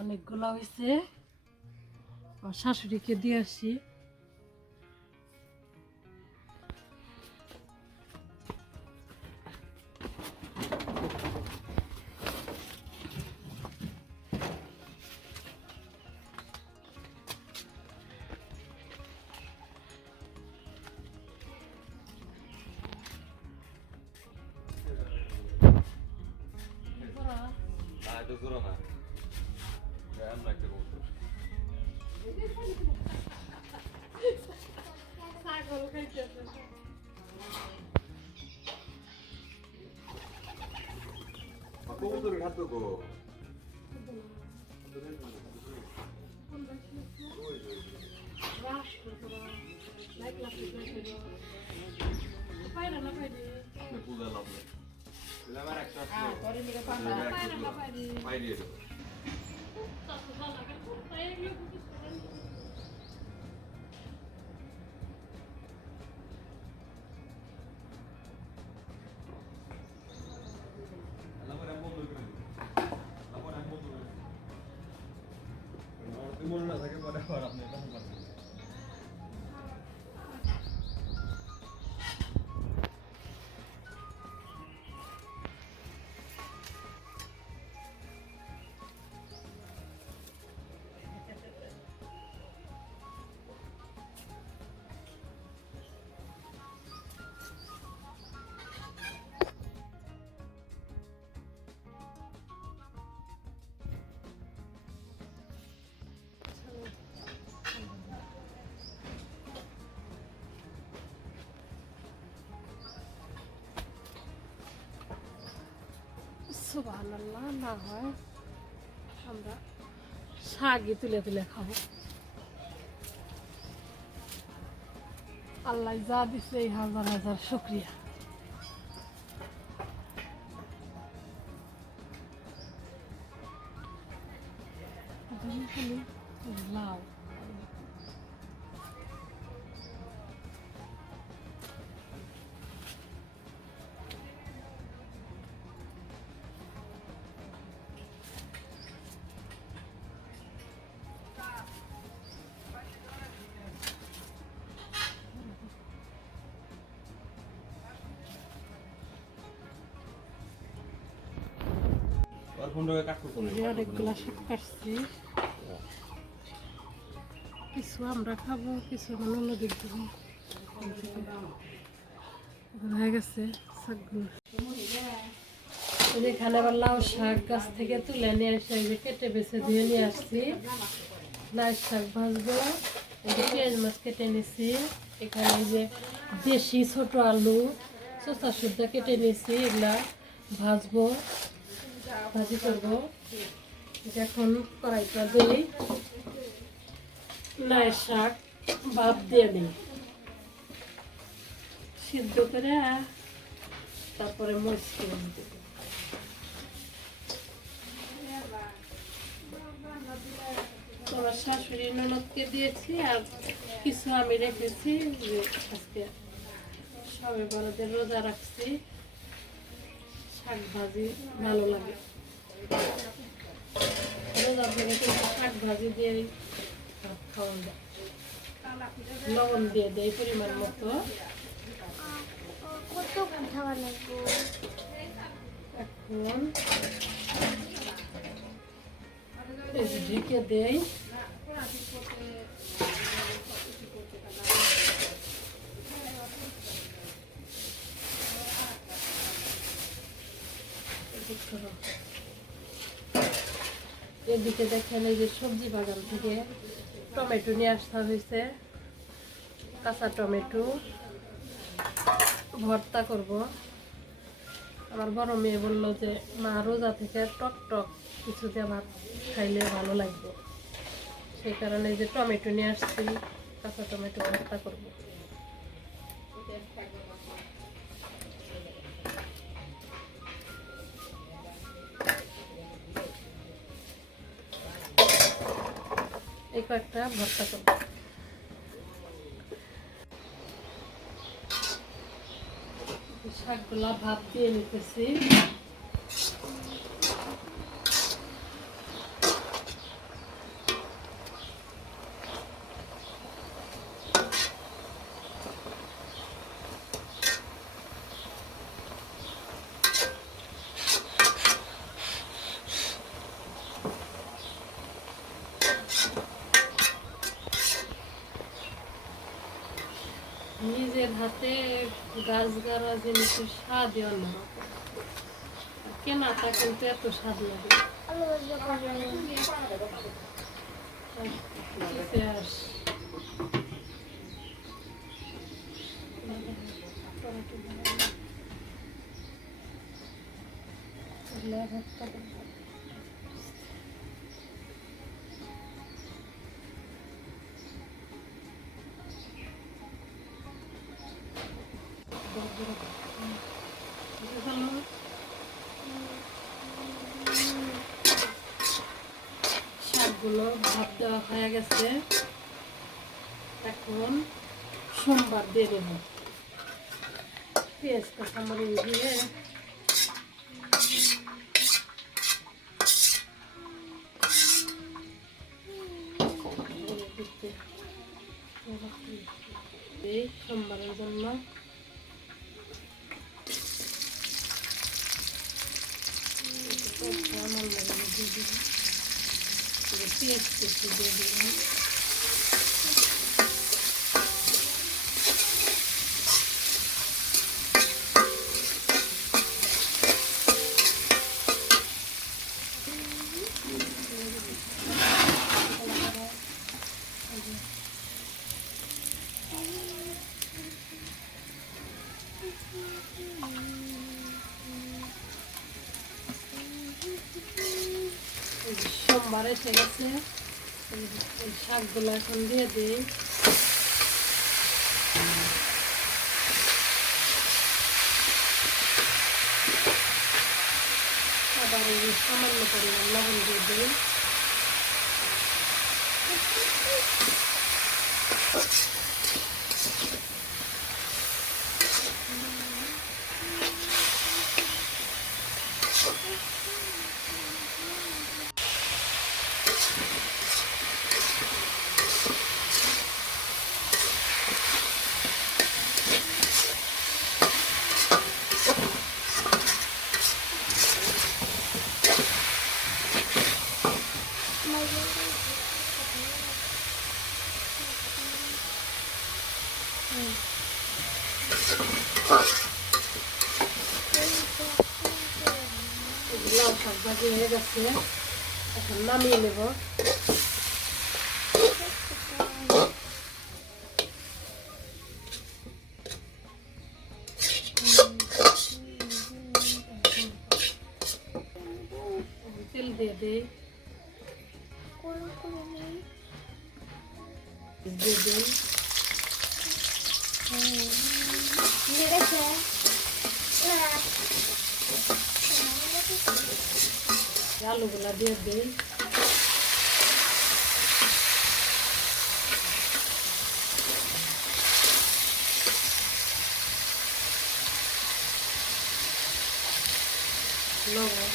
অনেকগুলো হয়েছে, আমার শাশুড়িকে দিয়ে আসি। কবুতরের খাদ্য গো পূজা লাভ নেই আমার একটা আইডিয়া মনে না থাকে পরে আবার আপনি তখন পারবেন সুবহানাল্লাহ, না হয় আমরা শাকই তুলে তুলে খাবো। আল্লাহ যা দিচ্ছে এই হাজার হাজার শুকরিয়া। লাউ অনেকগুলা শাক কাটছি, কিছু আমরা খাবো, কিছু অন্য দিক দেবো। হয়ে গেছে শাকগুলো। এখানে আবার লাউ শাক গাছ থেকে তুলে নিয়ে আসে কেটে বেছে ধুয়ে নিয়ে আসছি। লাউ শাক ভাজবো, পেঁয়াজ মাছ কেটে নিছি। এখানে যে দেশি ছোট আলু চোচা সুদ্ধা কেটে নিছি, এগুলা ভাজবো, ভাজি করবো। এখন কড়াইটা দিই, লাই শাক ভাপ দিয়ে নিই, সিদ্ধ করে তারপরে মরিচ করে দেব। আমার শাশুড়ি ননদকে দিয়েছি, আর কিছু আমি রেখেছি, যে আজকে সবে বড়দের রোজা রাখছি, শাক ভাজি ভালো লাগে। রোজা থেকে কিন্তু শাক ভাজি দিয়ে খাওয়া যায়, লবণ দিয়ে দেয় পরিমাণ মতো। এখন ঢেকে দেয়, এদিকে দেখেন এই যে সবজি বাগান থেকে টমেটো নিয়ে আসতে হয়েছে, কাঁচা টমেটো ভর্তা করব। আমার বড় মেয়ে বললো যে মা রোজা থেকে টক টক কিছু দিয়ে ভাত খাইলে ভালো লাগবে, সেই কারণে যে টমেটো নিয়ে আসছি, কাঁচা টমেটো ভর্তা করব। এই কয়েকটা ভর্তা করব। শাকগুলা ভাত দিয়ে নিতেছি। নিজের হাতে গাছ গাড়া জিনিসের স্বাদই অন্যরকম। আর কেনাটা কিন্তু এত স্বাদ লাগে। ইতিহাস। শাকগুলো ভাত দেওয়া হয়ে গেছে, এখন সোমবার দিয়ে দেব। পেঁয়াজ কাঁচামরিচ দিয়ে এই সোমবারের জন্য পেঁয়াজ কুচি দিয়ে দিলাম। সোমবার এসে গেছে, এই শাকগুলো এখন দিয়ে দিই। আবার এই সামান্য পরিমাণ লবণ দিয়ে দিই। লাউ শাক ভাজি হয়ে গেছে, এখন নামিয়ে নেব। তেল দিয়ে দিই, দিয়ে দিই। আলুগুলা দিয়ে দিই। লবণ,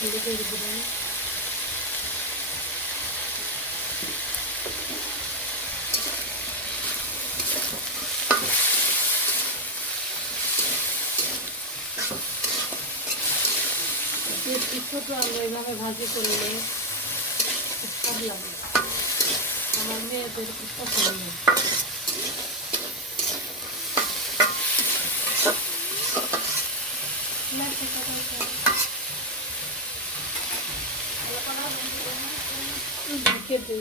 দিয়ে দিলাম। ছোট আলু এইভাবে ভাজি করলে খুব স্বাদ লাগে, আমার মেয়েদের খুব পছন্দ। কেটে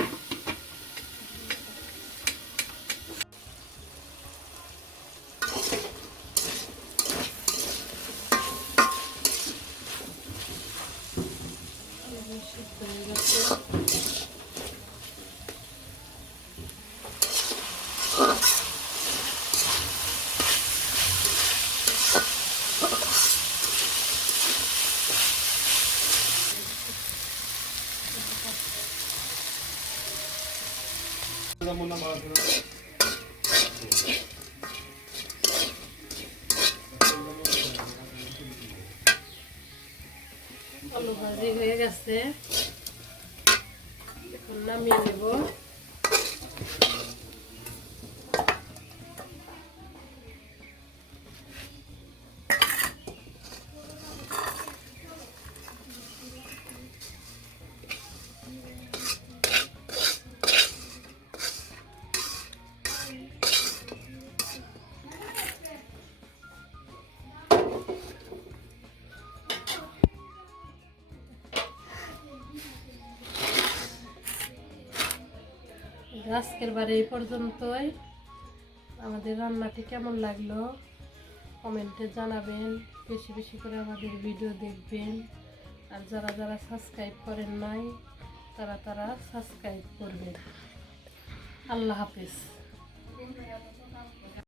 আলু ভাজি হয়ে গেছে, এখন নামিয়ে নেব। আজকের বারে এই পর্যন্তই। আমাদের রান্নাটি কেমন লাগলো কমেন্টে জানাবেন, বেশি বেশি করে আমাদের ভিডিও দেখবেন। আর যারা যারা সাবস্ক্রাইব করেন নাই তারা সাবস্ক্রাইব করবেন। আল্লাহ হাফেজ।